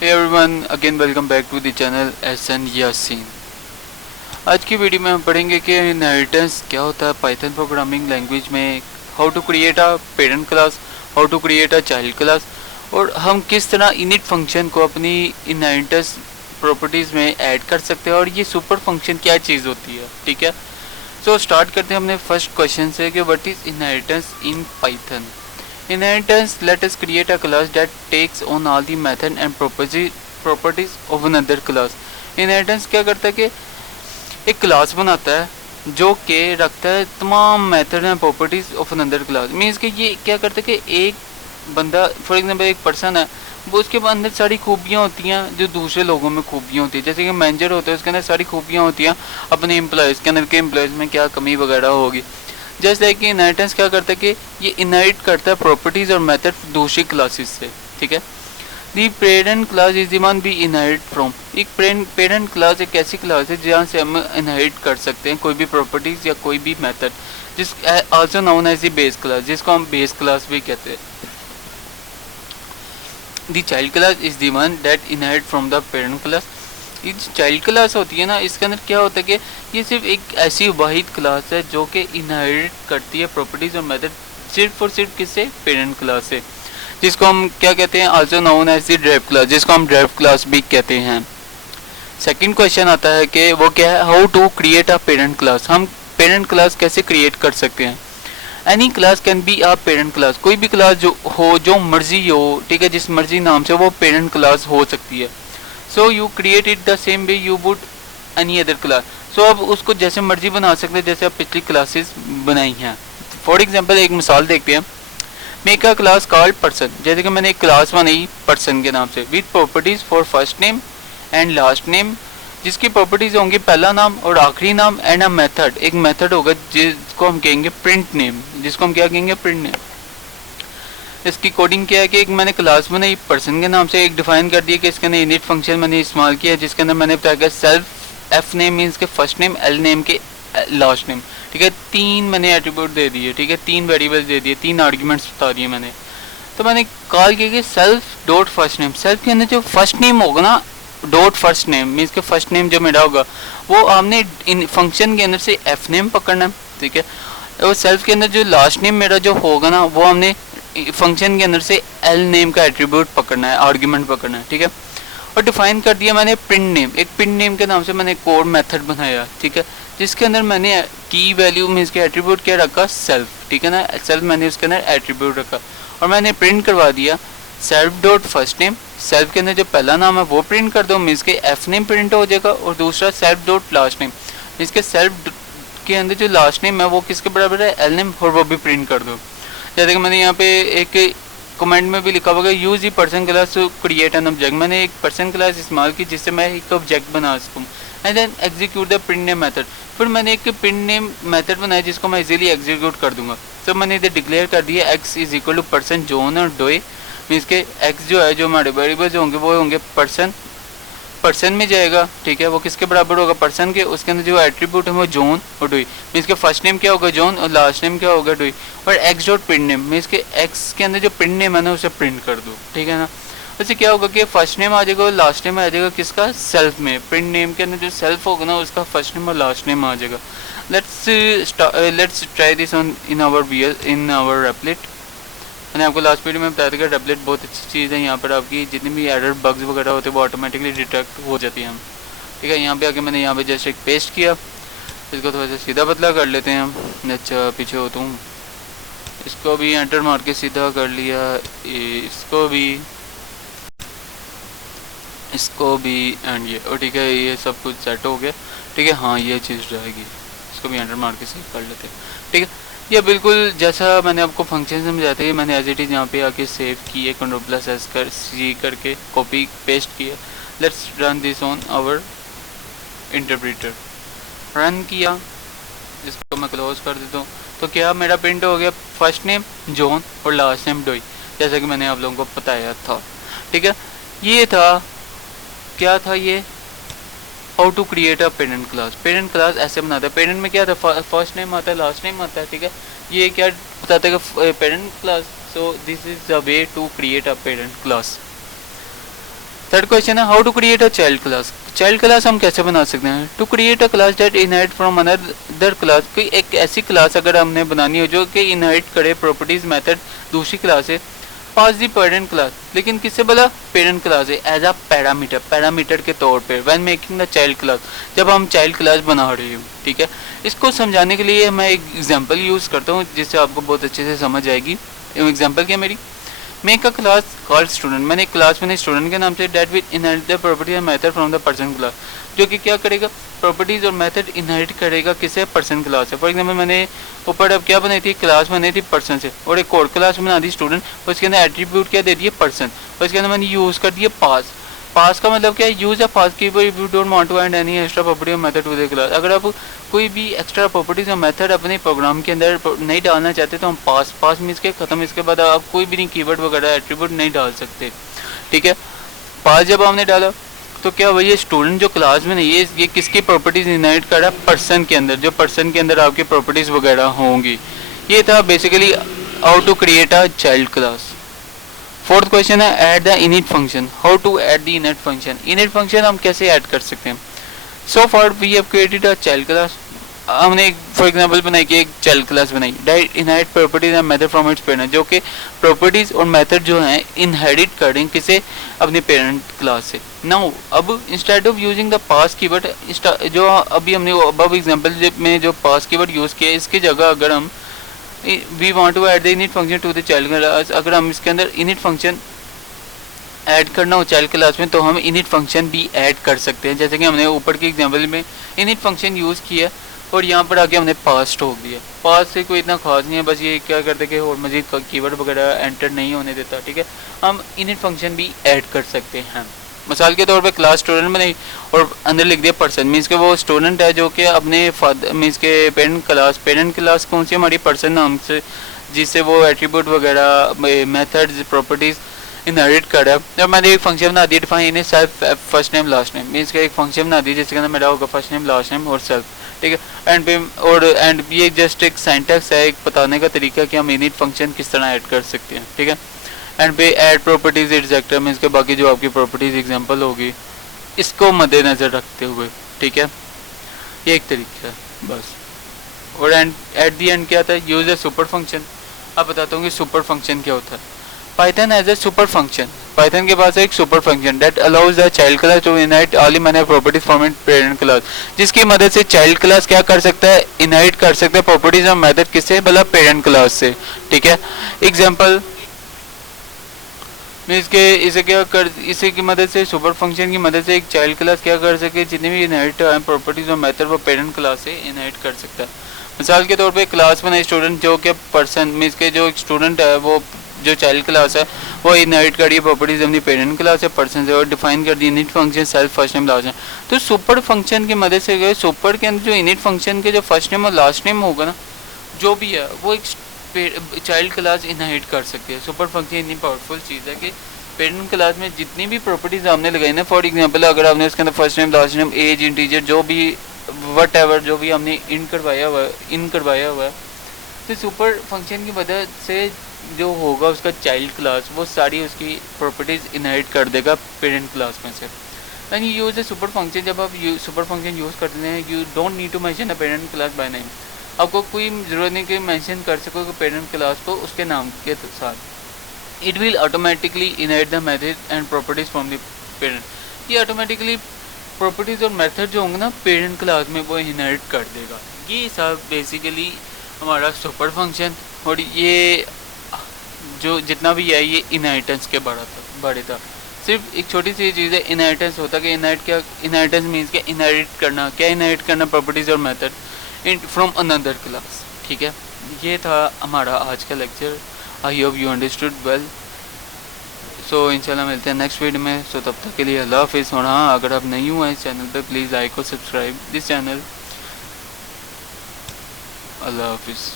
Hey everyone, again welcome back to the channel SN Yasin. आज की video में हम पढ़ेंगे कि इनहेरिटेंस क्या होता है पाइथन प्रोग्रामिंग लैंग्वेज में, how to create a parent class, how to create a child class, और हम किस तरह इनिट फंक्शन को अपनी इनहेरिटेंस प्रॉपर्टीज़ में ऐड कर सकते हैं और ये सुपर फंक्शन क्या चीज़ होती है। ठीक है, सो स्टार्ट करते हैं अपने फर्स्ट क्वेश्चन से कि what is inheritance in Python. Inheritance, let us create a class that takes on all the method and properties of another class. Inheritance क्या करता है कि एक क्लास बनाता है जो कि रखता है तमाम method and properties of another class. Means कि ये क्या करता है कि एक बंदा, फॉर एग्जांपल एक पर्सन है, वो उसके अंदर सारी खूबियाँ होती हैं जो दूसरे लोगों में खूबियाँ होती है। जैसे कि मैनेजर होता है, उसके अंदर सारी खूबियाँ होती हैं अपने एम्प्लॉयज़ के अंदर के एम्प्लॉयज़ में क्या कमी वगैरह होगी। जस्ट लाइक कि इनहेरिटेंस क्या करता है कि ये इनहेरिट करता है प्रॉपर्टीज और मेथड दूसरी क्लासेस से। ठीक है, the parent class is the one be inherit from. एक पेरेंट क्लास एक ऐसी क्लास है जहाँ से हम इनहेरिट कर सकते हैं कोई भी प्रॉपर्टीज या कोई भी मेथड, जिस also known as the base class, जिसको हम बेस क्लास भी कहते हैं। The child class is the one that inherit from the parent class. ये जो चाइल्ड क्लास होती है ना, इसके अंदर क्या होता है कि ये सिर्फ एक ऐसी वाहिद क्लास है जो कि इनहेरिट करती है प्रॉपर्टीज और मेथड सिर्फ और सिर्फ किससे, पेरेंट क्लास से, जिसको हम क्या कहते हैं, also known as the drive class, जिसको हम ड्राइव क्लास भी कहते हैं। सेकंड क्वेश्चन आता है कि वो क्या है, how to create a parent class. हम पेरेंट क्लास कैसे क्रिएट कर सकते हैं। Any class can be a parent class, कोई भी क्लास जो हो, जो मर्जी हो, ठीक है, जिस मर्जी नाम से, वो पेरेंट क्लास हो सकती है। So you create it the same way you would any other class. So अब उसको जैसे मर्जी बना सकते हैं जैसे आप पिछली क्लासेस बनाई हैं। फॉर एग्जांपल एक मिसाल देखते हैं, make a class called person. जैसे कि मैंने एक क्लास बनाई पर्सन के नाम से, with properties for first name and last name, जिसकी प्रॉपर्टीज होंगी पहला नाम और आखिरी नाम, एंड अ मेथड, एक मेथड होगा जिसको हम कहेंगे प्रिंट नेम, जिसको हम क्या कहेंगे, प्रिंट नेम। इसकी कोडिंग क्या है कि एक मैंने क्लास बनाई पर्सन के नाम से, एक डिफाइन कर दिया कि इसके अंदर इनिट फंक्शन मैंने इस्तेमाल किया जिसके अंदर मैंने बताया सेल्फ एफ नेम मीन्स के फर्स्ट नेम, एल नेम के लास्ट नेम। ठीक है, तीन मैंने एट्रीब्यूट दे दिए, ठीक है, तीन वेरिएबल्स दे दिए, तीन आर्ग्यूमेंट्स बता दिए मैंने। तो मैंने कॉल किया कि self dot first name, self के अंदर जो फर्स्ट नेम होगा ना, डॉट फर्स्ट नेम मीन्स के फर्स्ट नेम जो मेरा होगा वो हमने इन फंक्शन के अंदर से एफ नेम पकड़ना है। ठीक है, और सेल्फ के अंदर जो लास्ट नेम मेरा जो होगा ना, वो हमने फंक्शन के अंदर से एल नेम का एट्रीब्यूट पकड़ना है, आर्ग्यूमेंट पकड़ना है। ठीक है, और डिफाइन कर दिया मैंने प्रिंट नेम, एक प्रिंट नेम के नाम से मैंने कोड मेथड बनाया। ठीक है, जिसके अंदर मैंने की वैल्यू में इसके एट्रीब्यूट क्या रखा, सेल्फ। ठीक है ना, सेल्फ मैंने उसके अंदर एट्रीब्यूट रखा और मैंने प्रिंट करवा दिया self dot first name. Self के अंदर जो पहला नाम है वो प्रिंट कर दो, मीन्स के एफ नेम प्रिंट हो जाएगा, और दूसरा सेल्फ डॉट लास्ट नेम, इसके सेल्फ के अंदर जो लास्ट नेम है वो किसके बराबर है, एल नेम, और वो भी प्रिंट कर दो। जैसे कि मैंने यहाँ पे एक कमेंट में भी लिखा होगा, use the person class to create an object. मैंने एक पर्सन क्लास इस्तेमाल की जिससे मैं एक ऑब्जेक्ट बना सकूँ, and then execute the print name method. फिर मैंने एक प्रिंट नेम मेथड बनाया जिसको मैं इजीली एग्जीक्यूट कर दूंगा। तो मैंने इधर डिक्लेयर कर दिया x is equal to person John और डोए, मीन्स के एक्स जो है, जो हमारे वेरिएबल्स होंगे वो होंगे पर्सन में जाएगा। ठीक है, वो किसके बराबर होगा, पर्सन के, उसके अंदर जो एट्रीब्यूट है वो जॉन और डोई, मीन्स के फर्स्ट नेम क्या होगा, जॉन, और लास्ट नेम क्या होगा, डोई, और x dot print name, means के एक्स के अंदर जो प्रिंट नेम है ना उसे प्रिंट कर दो। ठीक है ना, उससे क्या होगा कि फर्स्ट नेम आ जाएगा और लास्ट नेम आ जाएगा किसका, सेल्फ में। प्रिंट नेम के अंदर जो सेल्फ होगा ना उसका फर्स्ट नेम और लास्ट नेम आ जाएगा। Let's try this on in our applet. मैंने आपको लास्ट वीडियो में बताया था कि टैबलेट बहुत अच्छी चीज़ है, यहाँ पर आपकी जितनी भी एरर बग्स वगैरह होते हैं वो ऑटोमेटिकली डिटेक्ट हो जाती हैं। ठीक है, यहाँ पे आके मैंने यहाँ पे जस्ट एक पेस्ट किया, इसको थोड़ा सा सीधा पतला कर लेते हैं हम। अच्छा, पीछे होता हूँ, इसको भी एंटर मार के सीधा कर लिया, इसको भी एंड ये, और ठीक है, ये सब कुछ सेट हो गया। ठीक है, हाँ ये चीज़ रहेगी, इसको भी एंटर मार के सेव कर लेते हैं। ठीक है, ये बिल्कुल जैसा मैंने आपको फंक्शन समझाया था, मैंने एज इट इज़ यहाँ पे आके सेव किए, कंट्रोल+S कर सी करके कॉपी पेस्ट किया। Let's run this on our interpreter. Run किया, इसको मैं क्लोज कर देता हूँ। तो क्या मेरा प्रिंट हो गया, फर्स्ट नेम जॉन और लास्ट नेम डोई, जैसा कि मैंने आप लोगों को बताया था। ठीक है, ये था, क्या था ये, how to create a parent class. Parent class ऐसे बनाता है, पेरेंट में क्या था, फर्स्ट नेम आता है, लास्ट नेम आता है। ठीक है, ये क्या बताता है कि parent class, so this is the way to create a parent class. Third question है how to create a child class. Child class हम कैसे बना सकते हैं? To create a class that inherit from another class, कोई एक ऐसी class अगर हमने बनानी हो जो कि इनहेरिट करे प्रॉपर्टीज मेथड दूसरी क्लास से, पास दी पेरेंट क्लास, लेकिन किससे बोला? पेरेंट क्लास है, एज अ पैरामीटर के तौर पे when making the child class, जब हम चाइल्ड क्लास बना रहे हो। ठीक है, इसको समझाने के लिए मैं एक एग्जांपल यूज़ करता हूँ जिससे आपको बहुत अच्छे से समझ आएगी। एग्जांपल क्या मेरी? Make a class called student, मैंने एक क्लास बनाई स्टूडेंट के नाम से, that with inherit the property and method from the person class, जो कि क्या करेगा? प्रॉपर्टीज और मेथड इनहेरिट करेगा किसे? पर्सन क्लास से। फॉर एग्जांपल मैंने ऊपर अब क्या बनाई थी? क्लास बनाई थी पर्सन से, और एक कोड क्लास बना दी स्टूडेंट, उसके अंदर एट्रीब्यूट क्या दे दिए? पर्सन, और उसके अंदर मैंने यूज़ कर दिया पास। पास का मतलब क्या है? Use a pass keeper if you don't want to add any extra property और मेथड टू द क्लास। अगर आप कोई भी एक्स्ट्रा प्रॉपर्टीज और मेथड अपने प्रोग्राम के अंदर नहीं डालना चाहते तो हम पास मीन्स के खत्म, इसके बाद आप कोई भी नहीं कीवर्ड वगैरह एट्रीब्यूट नहीं डाल सकते। ठीक है, पास जब आपने डाला तो क्या वही स्टूडेंट जो क्लास में नहीं है, ये किसकी प्रॉपर्टीज इनहेरिट कर रहा है? पर्सन के अंदर, जो पर्सन के अंदर आपकी प्रॉपर्टीज वगैरह होंगी। ये था basically how to create a child class. Fourth question है add the init function, how to add the init function. Init function हम कैसे ऐड कर सकते हैं? So for we have created a child class, हमने एक फॉर एग्जांपल बनाई कि एक चाइल्ड क्लास बनाई, that inherit properties and method from its parent, जो कि प्रॉपर्टीज और मेथड जो हैं इनहेरिट करें किसे? अपने पेरेंट क्लास से। नाउ अब instead of using the pass keyword, जो अभी हमने अब एग्जांपल में जो पास कीवर्ड यूज किया, इसकी जगह अगर हम we want to add the init function to the child class, अगर हम इसके अंदर इनिट फंक्शन ऐड करना हो चाइल्ड क्लास में तो हम इनिट फंक्शन भी ऐड कर सकते हैं, जैसे कि हमने ऊपर के एग्जांपल में इनिट फंक्शन यूज़ किया और यहाँ पर आके हमने पास ठोक दिया। पास से कोई इतना खास नहीं है, बस ये क्या करते कि और मजीद कीवर्ड वगैरह एंटर नहीं होने देता। ठीक है, हम इनिट फंक्शन भी ऐड कर सकते हैं। मिसाल के तौर पे क्लास स्टूडेंट बनाई और अंदर लिख दिया पर्सन, मीन्स के वो स्टूडेंट है जो कि अपने फादर मीन्स के पेरेंट क्लास कौन सी? हमारी पर्सन नाम से, जिससे वो एट्रीब्यूट वगैरह मेथड्स प्रॉपर्टीज इनहेरिट कर रहा है। जब मैंने एक फंक्शन बना दिया define in self first name last name, means का एक फंक्शन बना दिया जिसके अंदर मेरा होगा फर्स्ट नेम लास्ट नेम और सेल्फ। ठीक है, एंड ये जस्ट एक सिंटैक्स है, एक बताने का तरीका कि हम इनिट फंक्शन किस तरह ऐड कर सकते हैं। ठीक है, एंड पे ऐड प्रॉपर्टीज एग्जैक्टर मीन्स के बाकी जो आपकी प्रॉपर्टीज एग्जांपल होगी इसको मद्देनजर रखते हुए। ठीक है, ये एक तरीका है बस। और एट दी एंड क्या था? Use a super function. अब बताता हूँ कि सुपर फंक्शन क्या होता है। Python has a super function, Python के पास एक super function that allows the child class to inherit all many properties from it parent class, जिसकी मदद से चाइल्ड क्लास क्या कर सकता है? इनहेरिट कर सकता है प्रॉपर्टीज और मेथड किससे? मतलब पेरेंट क्लास से। ठीक है, एग्जांपल मीन्स के इसे क्या कर, इसे की मदद से सुपर फंक्शन की मदद से एक चाइल्ड क्लास क्या कर सके? जितने भी इनहेरिट प्रॉपर्टीज और मेथड वो पेरेंट क्लास से इनहेरिट कर सकता है। मिसाल के तौर पे क्लास में स्टूडेंट जो कि पर्सन मीन्स के जो एक स्टूडेंट है वो जो चाइल्ड क्लास है वो इनहेरिट कर रही है प्रॉपर्टीज अपनी पेरेंट क्लास है पर्सन से, और डिफाइन कर दी init function self first name last name. तो सुपर फंक्शन की मदद से गए सुपर के अंदर जो इनिट फंक्शन के जो फर्स्ट नेम और लास्ट नेम होगा ना, जो भी है वो एक चाइल्ड क्लास इनहेरिट कर सकती है। सुपर फंक्शन इतनी पावरफुल चीज़ है कि पेरेंट क्लास में जितनी भी प्रॉपर्टीज आपने लगाई ना, फॉर एग्जांपल अगर आपने उसके अंदर first name last name as integer जो भी वट एवर जो भी हमने इन करवाया हुआ है तो सुपर फंक्शन की मदद से जो होगा उसका चाइल्ड क्लास वो सारी उसकी प्रॉपर्टीज इनहेरिट कर देगा पेरेंट क्लास में से। And you use a super function, जब आप सुपर फंक्शन यूज़ करते हैं you don't need to mention a parent class by name, आपको कोई ज़रूरत नहीं कि मेंशन कर सको कि पेरेंट क्लास को उसके नाम के साथ। It will automatically inherit the method and properties from the parent, ये ऑटोमेटिकली प्रॉपर्टीज और मेथड जो होंगे ना पेरेंट क्लास में वो इनहेरिट कर देगा। ये सब बेसिकली हमारा सुपर फंक्शन, और ये जो जितना भी है ये इनहेरिटेंस के बड़े था। सिर्फ एक छोटी सी चीज़ है इनहेरिटेंस होता है कि इनहेरिटेंस मीन्स क्या? इनहेरिट करना, क्या इनहेरिट करना? प्रॉपर्टीज और मेथड फ्रॉम अनदर क्लास। ठीक है, ये था हमारा आज का lecture. I hope you understood well. So इंशाल्लाह मिलते हैं नेक्स्ट वीडियो में। सो तब तक के लिए अल्लाह हाफिज़। और हाँ, अगर आप नहीं हुए इस चैनल पे प्लीज़ लाइक और सब्सक्राइब दिस चैनल। अल्लाह हाफिज़।